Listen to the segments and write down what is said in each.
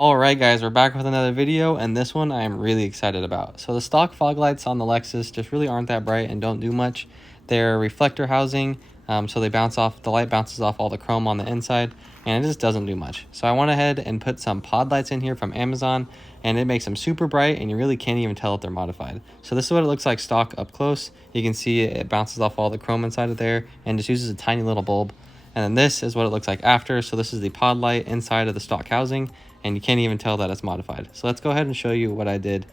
Alright guys, we're back with another video, and this one I am really excited about. So the stock fog lights on the Lexus just really aren't that bright and don't do much. They're reflector housing, so the light bounces off all the chrome on the inside, and it just doesn't do much. So I went ahead and put some pod lights in here from Amazon, and it makes them super bright, and you really can't even tell if they're modified. So this is what it looks like stock up close. You can see it bounces off all the chrome inside of there, and just uses a tiny little bulb. And then this is what it looks like after. So this is the pod light inside of the stock housing, and you can't even tell that it's modified. So let's go ahead and show you what I did.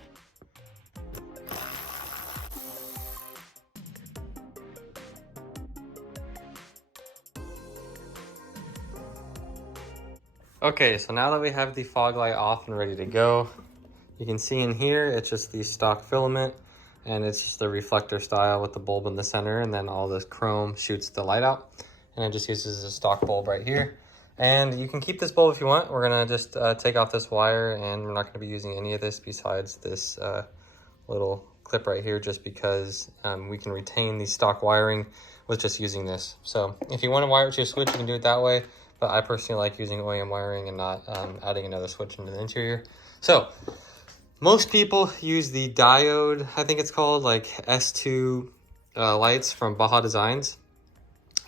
Okay, so now that we have the fog light off and ready to go, you can see in here, it's just the stock filament, and it's just the reflector style with the bulb in the center, and then all this chrome shoots the light out. And it just uses a stock bulb right here. And you can keep this bulb if you want. We're gonna just take off this wire, and we're not gonna be using any of this besides this little clip right here, just because we can retain the stock wiring with just using this. So if you want to wire it to a switch, you can do it that way. But I personally like using OEM wiring and not adding another switch into the interior. So most people use the diode, I think it's called, like S2 lights from Baja Designs.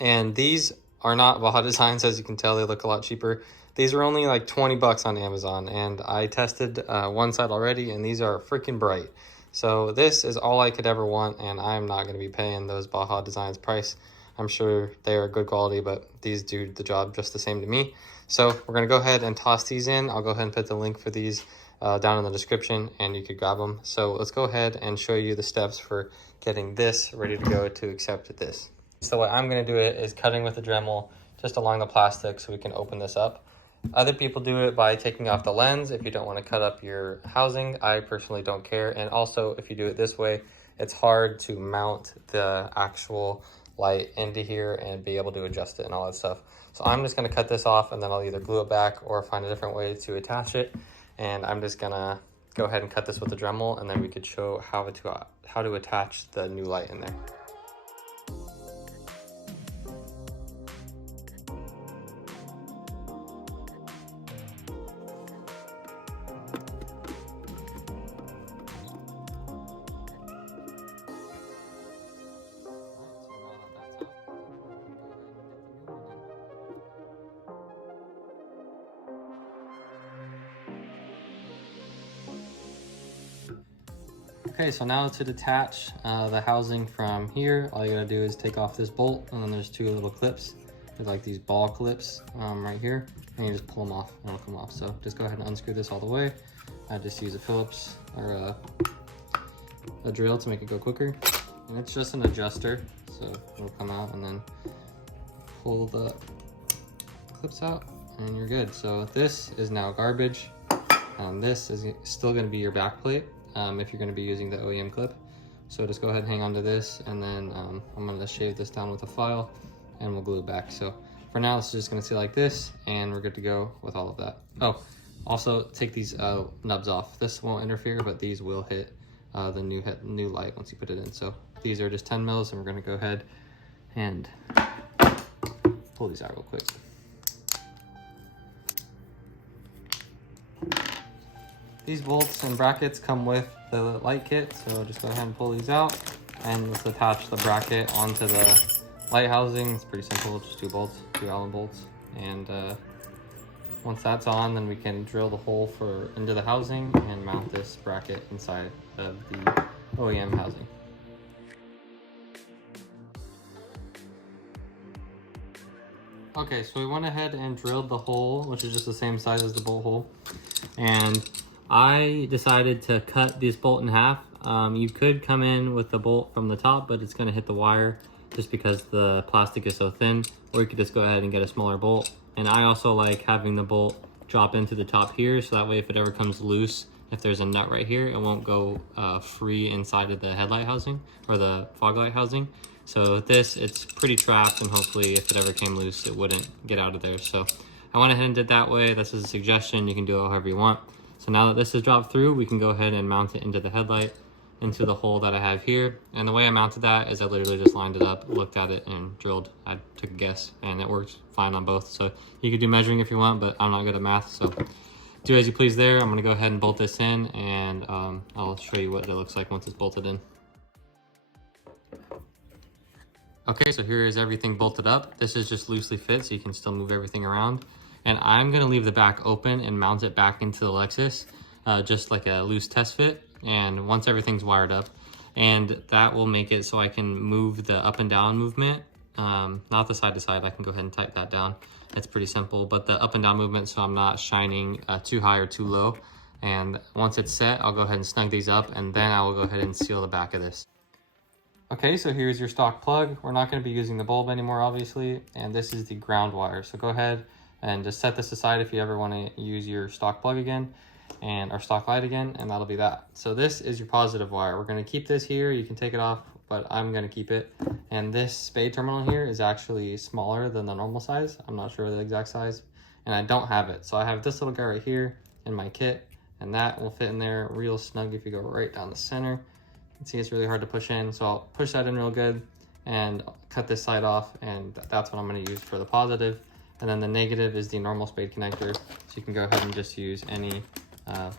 And these are not Baja Designs, as you can tell. They look a lot cheaper. These are only like 20 bucks on Amazon, and I tested one side already, and these are freaking bright. So this is all I could ever want, and I'm not going to be paying those Baja Designs price. I'm sure they are good quality, but these do the job just the same to me. So we're going to go ahead and toss these in. I'll go ahead and put the link for these down in the description, and you could grab them. So let's go ahead and show you the steps for getting this ready to go to accept this. So what I'm going to do it is cutting with a Dremel just along the plastic so we can open this up. Other people do it by taking off the lens if you don't want to cut up your housing. I personally don't care. And also, if you do it this way, it's hard to mount the actual light into here and be able to adjust it and all that stuff. So I'm just going to cut this off, and then I'll either glue it back or find a different way to attach it. And I'm just going to go ahead and cut this with a Dremel, and then we could show how to attach the new light in there. Okay, so now to detach the housing from here, all you gotta do is take off this bolt, and then there's two little clips. They're like these ball clips right here, and you just pull them off and it'll come off. So just go ahead and unscrew this all the way. I just use a Phillips or a drill to make it go quicker. And it's just an adjuster, so it'll come out, and then pull the clips out and you're good. So this is now garbage. This is still gonna be your back plate. If you're going to be using the OEM clip. So just go ahead and hang on to this, and then I'm going to shave this down with a file, and we'll glue it back. So for now, it's just going to sit like this, and we're good to go with all of that. Oh, also take these nubs off. This won't interfere, but these will hit the new light once you put it in. So these are just 10 mils, and we're going to go ahead and pull these out real quick. These bolts and brackets come with the light kit, so just go ahead and pull these out, and let's attach the bracket onto the light housing. It's pretty simple, just two bolts, two Allen bolts. And once that's on, then we can drill the hole into the housing and mount this bracket inside of the OEM housing. Okay, so we went ahead and drilled the hole, which is just the same size as the bolt hole. And I decided to cut this bolt in half. You could come in with the bolt from the top, but it's gonna hit the wire just because the plastic is so thin, or you could just go ahead and get a smaller bolt. And I also like having the bolt drop into the top here, so that way if it ever comes loose, if there's a nut right here, it won't go free inside of the headlight housing or the fog light housing. So with this, it's pretty trapped, and hopefully if it ever came loose, it wouldn't get out of there. So I went ahead and did that way. This is a suggestion. You can do it however you want. So now that this is dropped through, we can go ahead and mount it into the headlight, into the hole that I have here. And the way I mounted that is I literally just lined it up, looked at it, and drilled. I took a guess, and it worked fine on both. So you could do measuring if you want, but I'm not good at math, so do as you please there. I'm gonna go ahead and bolt this in, and I'll show you what it looks like once it's bolted in. Okay, so here is everything bolted up. This is just loosely fit, so you can still move everything around. And I'm gonna leave the back open and mount it back into the Lexus, just like a loose test fit. And once everything's wired up, and that will make it so I can move the up and down movement, not the side to side. I can go ahead and type that down. It's pretty simple, but the up and down movement, so I'm not shining too high or too low. And once it's set, I'll go ahead and snug these up, and then I will go ahead and seal the back of this. Okay, so here's your stock plug. We're not going to be using the bulb anymore, obviously, and this is the ground wire. So go ahead and just set this aside if you ever want to use your stock plug again, and our stock light again, and that'll be that. So this is your positive wire. We're going to keep this here. You can take it off, but I'm going to keep it. And this spade terminal here is actually smaller than the normal size. I'm not sure the exact size, and I don't have it. So I have this little guy right here in my kit, and that will fit in there real snug if you go right down the center. See, it's really hard to push in, so I'll push that in real good and cut this side off, and that's what I'm going to use for the positive. And then the negative is the normal spade connector, so you can go ahead and just use any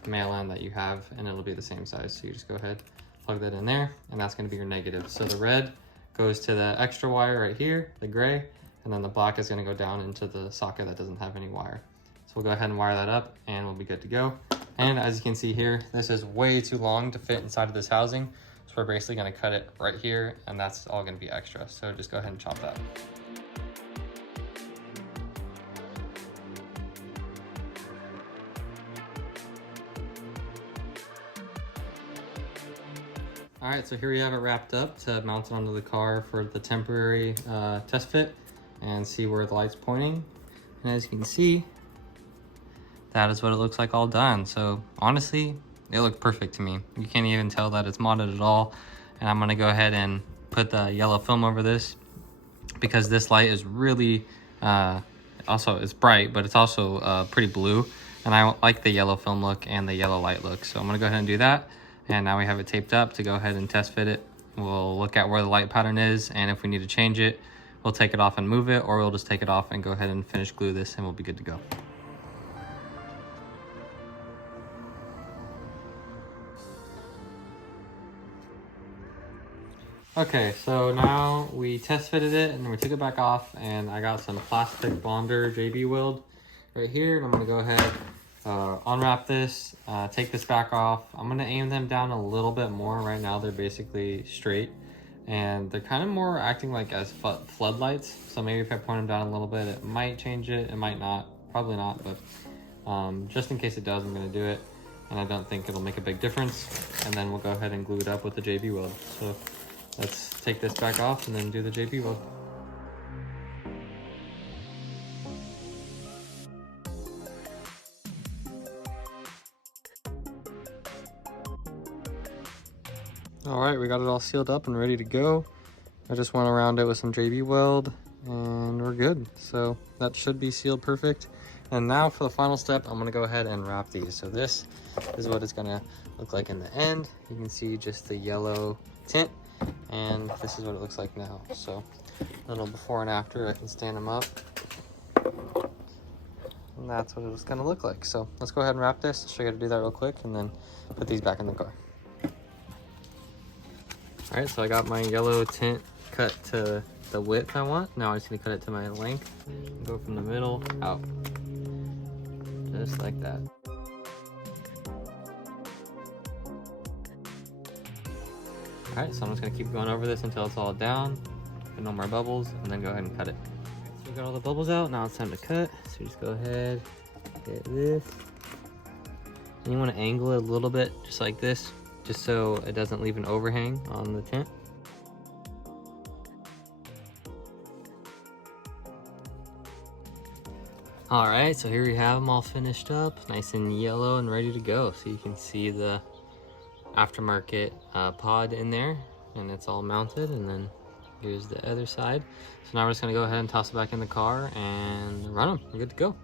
male end that you have, and it'll be the same size. So you just go ahead, plug that in there, and that's going to be your negative. So the red goes to the extra wire right here, the gray, and then the black is going to go down into the socket that doesn't have any wire. So we'll go ahead and wire that up, and we'll be good to go. And as you can see here, this is way too long to fit inside of this housing. So we're basically gonna cut it right here, and that's all gonna be extra. So just go ahead and chop that. All right, so here we have it wrapped up to mount it onto the car for the temporary test fit and see where the light's pointing. And as you can see, that is what it looks like all done. So honestly, it looked perfect to me. You can't even tell that it's modded at all. And I'm gonna go ahead and put the yellow film over this because this light is really, also it's bright, but it's also pretty blue. And I like the yellow film look and the yellow light look. So I'm gonna go ahead and do that. And now we have it taped up to go ahead and test fit it. We'll look at where the light pattern is, and if we need to change it, we'll take it off and move it, or we'll just take it off and go ahead and finish glue this, and we'll be good to go. Okay, so now we test fitted it and we took it back off, and I got some plastic bonder JB weld right here, and I'm gonna go ahead, unwrap this, take this back off. I'm gonna aim them down a little bit more. Right now they're basically straight, and they're kind of more acting like as floodlights. So maybe if I point them down a little bit, it might change it, it might not, probably not, but just in case it does, I'm gonna do it, and I don't think it'll make a big difference. And then we'll go ahead and glue it up with the JB weld. So let's take this back off and then do the JB weld. All right, we got it all sealed up and ready to go. I just went around it with some JB weld and we're good. So that should be sealed perfect. And now for the final step, I'm gonna go ahead and wrap these. So this is what it's gonna look like in the end. You can see just the yellow tint, and this is what it looks like now. So a little before and after, I can stand them up. And that's what it's gonna look like. So let's go ahead and wrap this. I'll show you how to do that real quick and then put these back in the car. All right, so I got my yellow tint cut to the width I want. Now I'm just gonna cut it to my length. Go from the middle out, just like that. All right, so I'm just gonna keep going over this until it's all down, put no more bubbles, and then go ahead and cut it. All right, so we got all the bubbles out, now it's time to cut. So just go ahead, get this. And you wanna angle it a little bit, just like this, just so it doesn't leave an overhang on the tint. All right, so here we have them all finished up, nice and yellow and ready to go. So you can see the aftermarket pod in there, and it's all mounted. And then here's the other side. So now we're just gonna go ahead and toss it back in the car and run them. We're good to go.